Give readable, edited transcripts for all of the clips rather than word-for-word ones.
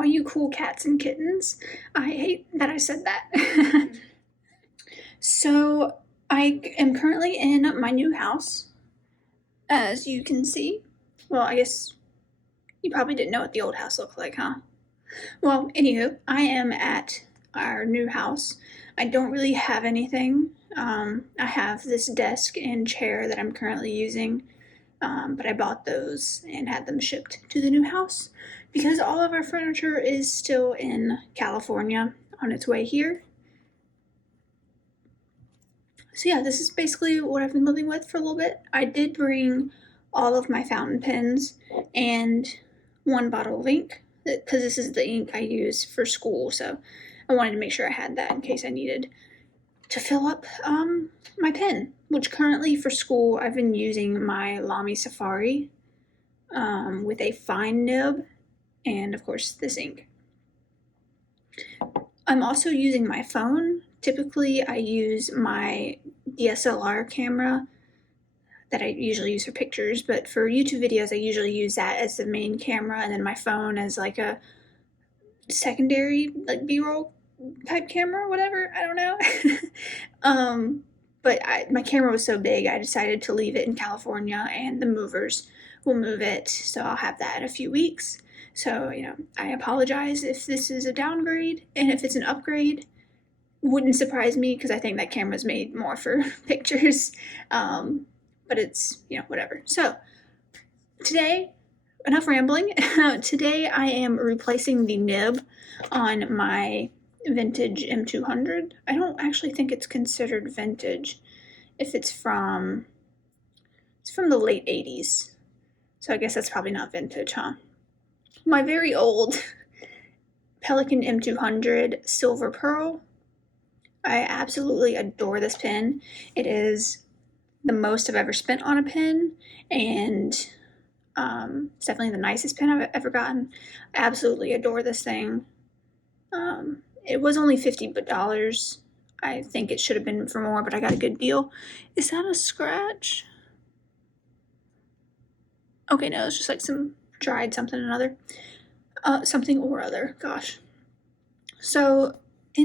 all you cool cats and kittens. I hate that I said that. So, I am currently in my new house, as you can see. Well, I guess you probably didn't know what the old house looked like, huh? Well, anywho, I am at our new house. I don't really have anything. I have this desk and chair that I'm currently using, but I bought those and had them shipped to the new house because all of our furniture is still in California on its way here. So yeah, this is basically what I've been living with for a little bit. I did bring all of my fountain pens and one bottle of ink because this is the ink I use for school, so I wanted to make sure I had that in case I needed to fill up my pen, which currently for school I've been using my Lamy Safari with a fine nib and of course this ink. I'm also using my phone. Typically I use my DSLR camera that I usually use for pictures, but for YouTube videos I usually use that as the main camera and then my phone as like a secondary like B-roll type camera or whatever. I don't know. But my camera was so big I decided to leave it in California and the movers will move it, so I'll have that in a few weeks. So, I apologize if this is a downgrade, and if it's an upgrade, wouldn't surprise me because I think that camera's made more for pictures. But it's, whatever. So, today, enough rambling. Today I am replacing the nib on my vintage M200. I don't actually think it's considered vintage if it's from the late 80s. So I guess that's probably not vintage, huh? My very old Pelikan M200 Silver Pearl. I absolutely adore this pen. It is the most I've ever spent on a pen, and it's definitely the nicest pen I've ever gotten. I absolutely adore this thing. It was only $50. I think it should have been for more, but I got a good deal. Is that a scratch? Okay, no, it's just like some dried something or other. Gosh. So I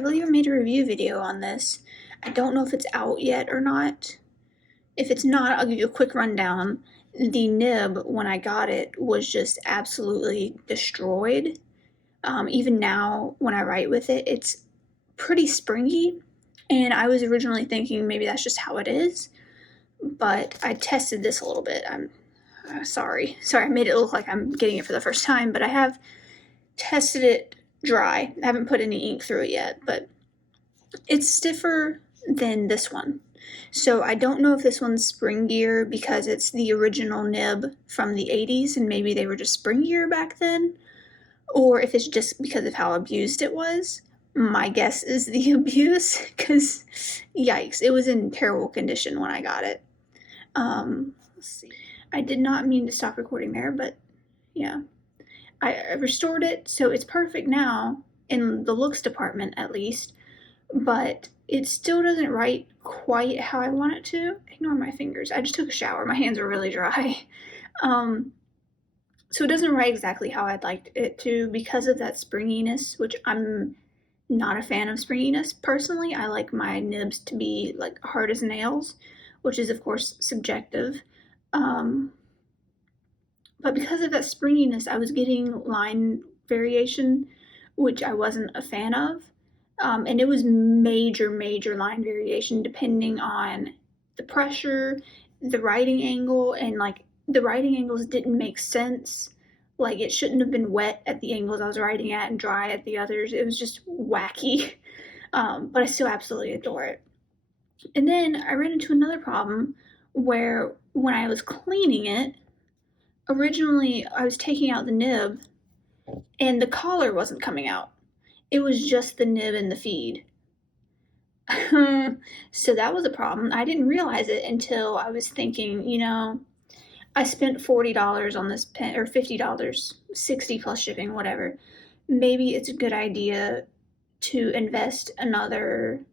believe I made a review video on this. I don't know if it's out yet or not. If it's not, I'll give you a quick rundown. The nib, when I got it, was just absolutely destroyed. Even now, when I write with it, it's pretty springy, and I was originally thinking maybe that's just how it is, but I tested this a little bit. I'm sorry, I made it look like I'm getting it for the first time, but I have tested it dry. I haven't put any ink through it yet, but it's stiffer than this one. So I don't know if this one's springier because it's the original nib from the 80s and maybe they were just springier back then, or if it's just because of how abused it was. My guess is the abuse, because yikes, it was in terrible condition when I got it. Let's see. I did not mean to stop recording there, but yeah. I restored it, so it's perfect now, in the looks department at least, but it still doesn't write quite how I want it to. Ignore my fingers. I just took a shower. My hands are really dry. So it doesn't write exactly how I'd like it to because of that springiness, which I'm not a fan of springiness. Personally, I like my nibs to be like hard as nails, which is of course subjective. But because of that springiness, I was getting line variation, which I wasn't a fan of. And it was major line variation depending on the pressure, the writing angle, and like the writing angles didn't make sense. Like it shouldn't have been wet at the angles I was writing at and dry at the others. It was just wacky. But I still absolutely adore it. And then I ran into another problem where when I was cleaning it, originally I was taking out the nib and the collar wasn't coming out. It was just the nib and the feed. So that was a problem. I didn't realize it until I was thinking, I spent $40 on this pen, or $50, $60 plus shipping, whatever. Maybe it's a good idea to invest another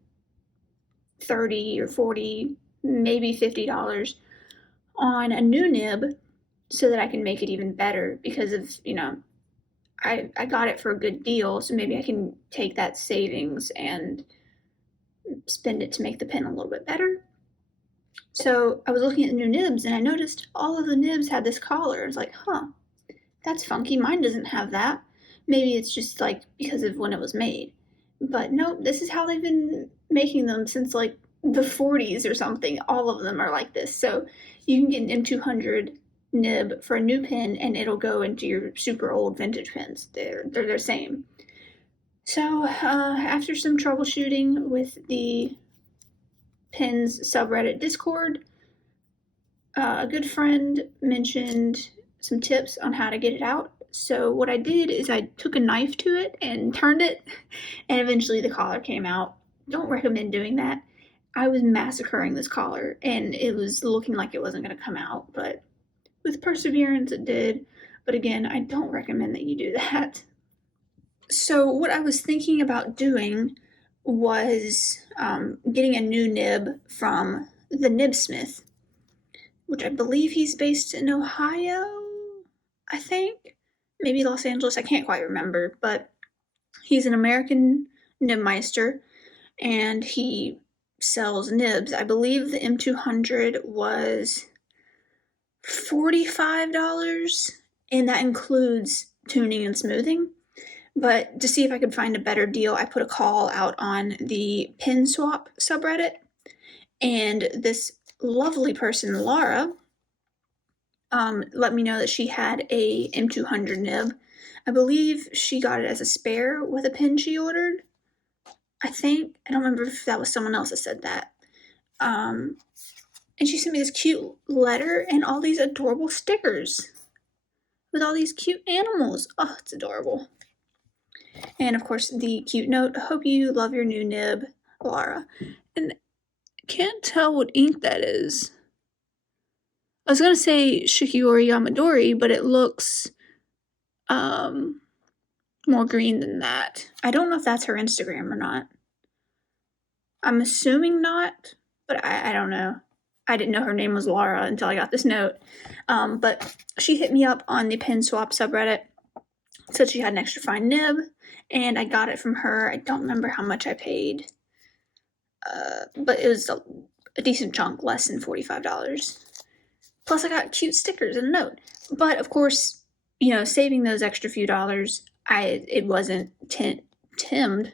$30 or $40, maybe $50 on a new nib so that I can make it even better because of, I got it for a good deal, so maybe I can take that savings and spend it to make the pen a little bit better. So I was looking at the new nibs and I noticed all of the nibs had this collar. I was like, huh, that's funky. Mine doesn't have that. Maybe it's just like because of when it was made. But no, this is how they've been making them since like the 40s or something. All of them are like this. So you can get an M200 nib for a new pen and it'll go into your super old vintage pens. They're the same. So after some troubleshooting with the pens subreddit Discord, a good friend mentioned some tips on how to get it out. So what I did is I took a knife to it and turned it, and eventually the collar came out. Don't recommend doing that. I was massacring this collar, and it was looking like it wasn't going to come out, but with perseverance it did. But again, I don't recommend that you do that. So what I was thinking about doing was getting a new nib from the Nibsmith, which I believe he's based in Ohio, I think. Maybe Los Angeles, I can't quite remember, but he's an American nibmeister and he sells nibs. I believe the M200 was $45 and that includes tuning and smoothing. But to see if I could find a better deal, I put a call out on the pin swap subreddit, and this lovely person, Laura, let me know that she had a M200 nib. I believe she got it as a spare with a pin she ordered. I think. I don't remember if that was someone else that said that. And she sent me this cute letter and all these adorable stickers with all these cute animals. Oh, it's adorable. And of course, the cute note, hope you love your new nib, Laura. And I can't tell what ink that is. I was going to say Shikiori Yamadori, but it looks more green than that. I don't know if that's her Instagram or not. I'm assuming not, but I don't know. I didn't know her name was Laura until I got this note. But she hit me up on the pin swap subreddit, said she had an extra fine nib, and I got it from her. I don't remember how much I paid, but it was a decent chunk, less than $45. Plus, I got cute stickers and a note. But of course, saving those extra few dollars, it wasn't tuned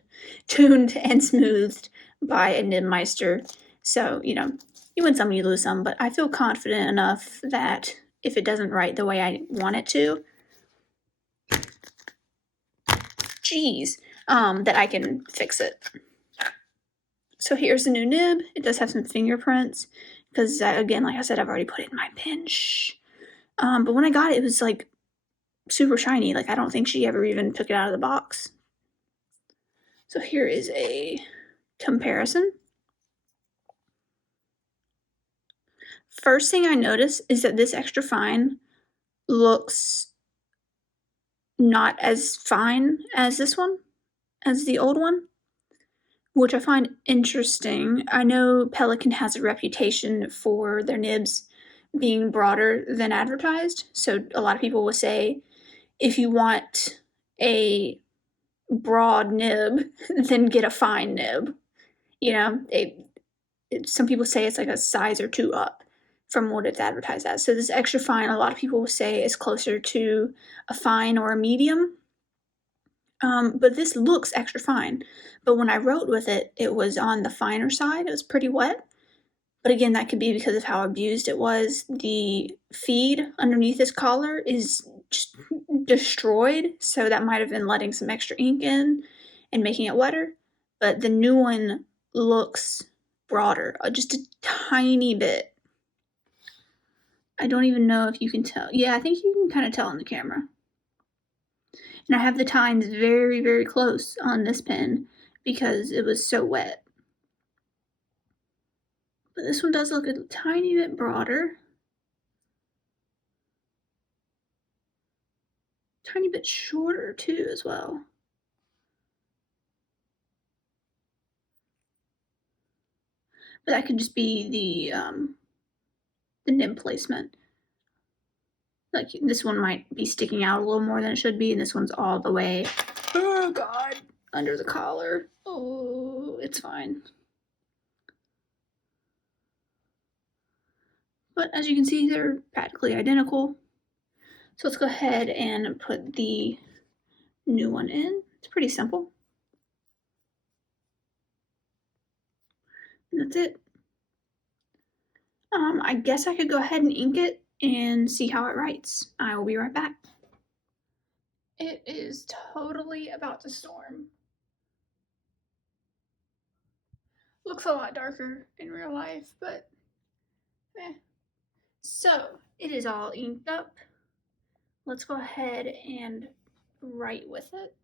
and smoothed by a nibmeister. So, you win some, you lose some. But I feel confident enough that if it doesn't write the way I want it to, that I can fix it. So here's the new nib. It does have some fingerprints because, again, like I said, I've already put it in my pen. But when I got it, it was like super shiny. Like I don't think she ever even took it out of the box. So here is a comparison. First thing I notice is that this extra fine looks not as fine as this one, as the old one, which I find interesting. I know Pelikan has a reputation for their nibs being broader than advertised. So a lot of people will say, if you want a broad nib, then get a fine nib. Some people say it's like a size or two up from what it's advertised as. So this extra fine, a lot of people will say is closer to a fine or a medium. But this looks extra fine. But when I wrote with it, it was on the finer side. It was pretty wet. But again, that could be because of how abused it was. The feed underneath this collar is just destroyed, so that might have been letting some extra ink in and making it wetter. But the new one looks broader, just a tiny bit. I don't even know if you can tell. Yeah, I think you can kind of tell on the camera. And I have the tines very, very close on this pen because it was so wet. But this one does look a tiny bit broader. Tiny bit shorter too as well. But that could just be the nib placement. Like this one might be sticking out a little more than it should be, and this one's all the way, oh god, under the collar. Oh, it's fine. But as you can see, they're practically identical. So let's go ahead and put the new one in. It's pretty simple. And that's it. I guess I could go ahead and ink it and see how it writes. I will be right back. It is totally about to storm. Looks a lot darker in real life, but eh. So it is all inked up. Let's go ahead and write with it.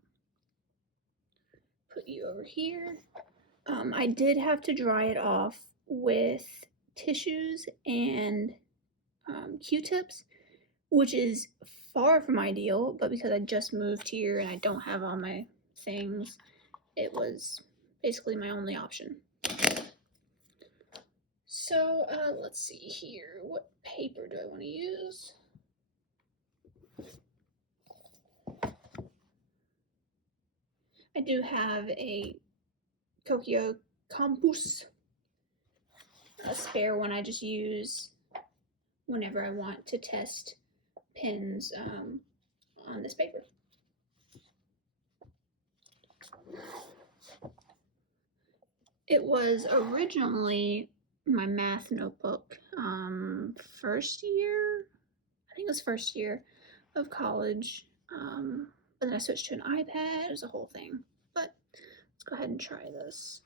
Put you over here. I did have to dry it off with tissues and Q-tips, which is far from ideal, but because I just moved here and I don't have all my things, it was basically my only option. So let's see here. What paper do I want to use? I do have a Tokyo Campus, a spare one I just use whenever I want to test pens on this paper. It was originally my math notebook, first year, I think it was first year of college, but then I switched to an iPad. It was a whole thing. But let's go ahead and try this.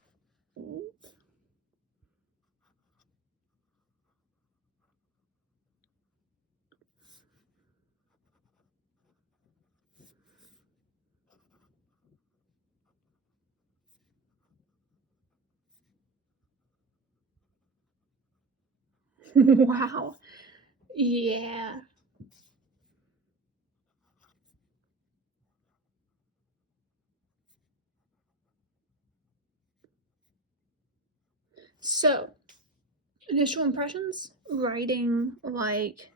Wow. Yeah. So, initial impressions, writing like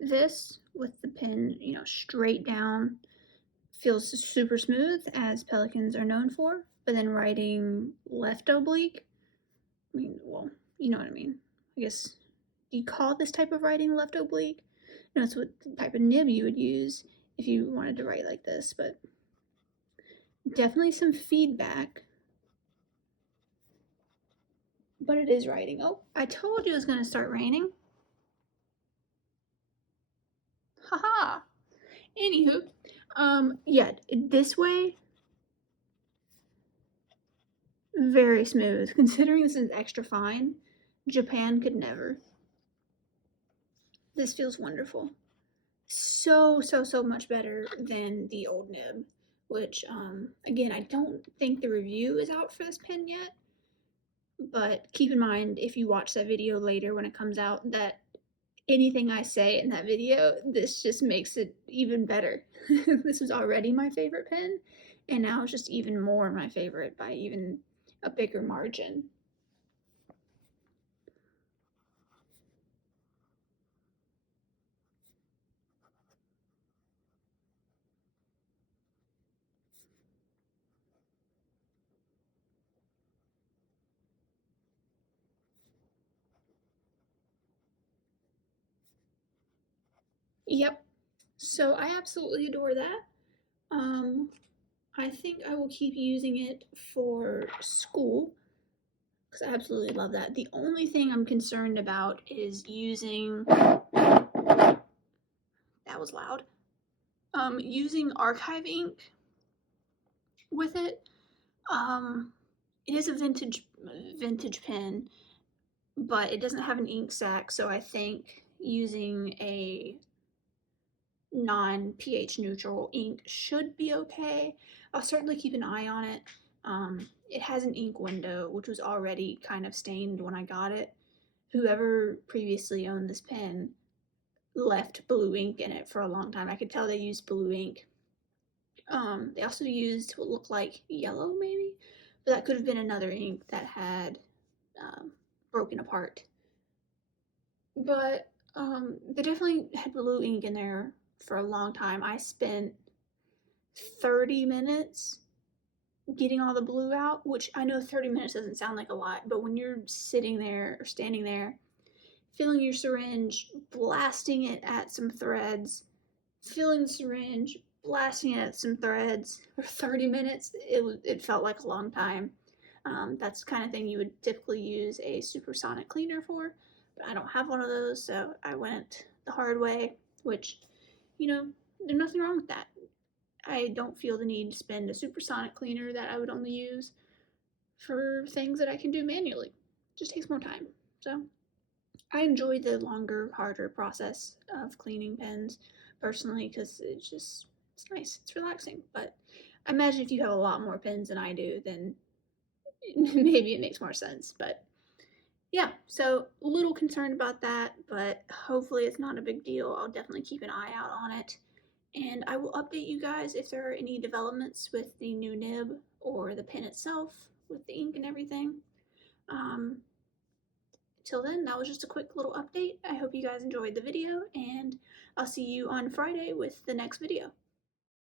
this with the pen, straight down feels super smooth, as Pelikans are known for. But then writing left oblique, I mean, well, you know what I mean. I guess you call this type of writing left oblique. That's what type of nib you would use if you wanted to write like this, but definitely some feedback. But it is writing. Oh, I told you it was going to start raining. Haha. Anywho, yeah, this way, very smooth. Considering this is extra fine, Japan could never. This feels wonderful. So much better than the old nib, which, again, I don't think the review is out for this pen yet, but keep in mind if you watch that video later when it comes out that anything I say in that video, this just makes it even better. This was already my favorite pen, and now it's just even more my favorite by even a bigger margin. Yep. So I absolutely adore that. I think I will keep using it for school because I absolutely love that. The only thing I'm concerned about is using, that was loud, using archive ink with it. It is a vintage pen, but it doesn't have an ink sac, so I think using a non-pH neutral ink should be okay. I'll certainly keep an eye on it. It has an ink window, which was already kind of stained when I got it. Whoever previously owned this pen left blue ink in it for a long time. I could tell they used blue ink. They also used what looked like yellow, maybe, but that could have been another ink that had broken apart. But They definitely had blue ink in there for a long time. I spent 30 minutes getting all the blue out, which I know 30 minutes doesn't sound like a lot, but when you're sitting there or standing there, filling your syringe, blasting it at some threads, filling the syringe, blasting it at some threads for 30 minutes, it felt like a long time. That's the kind of thing you would typically use a supersonic cleaner for, but I don't have one of those, so I went the hard way, which, there's nothing wrong with that. I don't feel the need to spend a supersonic cleaner that I would only use for things that I can do manually. It just takes more time. So I enjoy the longer, harder process of cleaning pens personally because it's nice, it's relaxing. But I imagine if you have a lot more pens than I do, then maybe it makes more sense. But yeah, so a little concerned about that, but hopefully it's not a big deal. I'll definitely keep an eye out on it. And I will update you guys if there are any developments with the new nib or the pen itself with the ink and everything. Um, Till then, that was just a quick little update. I hope you guys enjoyed the video, and I'll see you on Friday with the next video.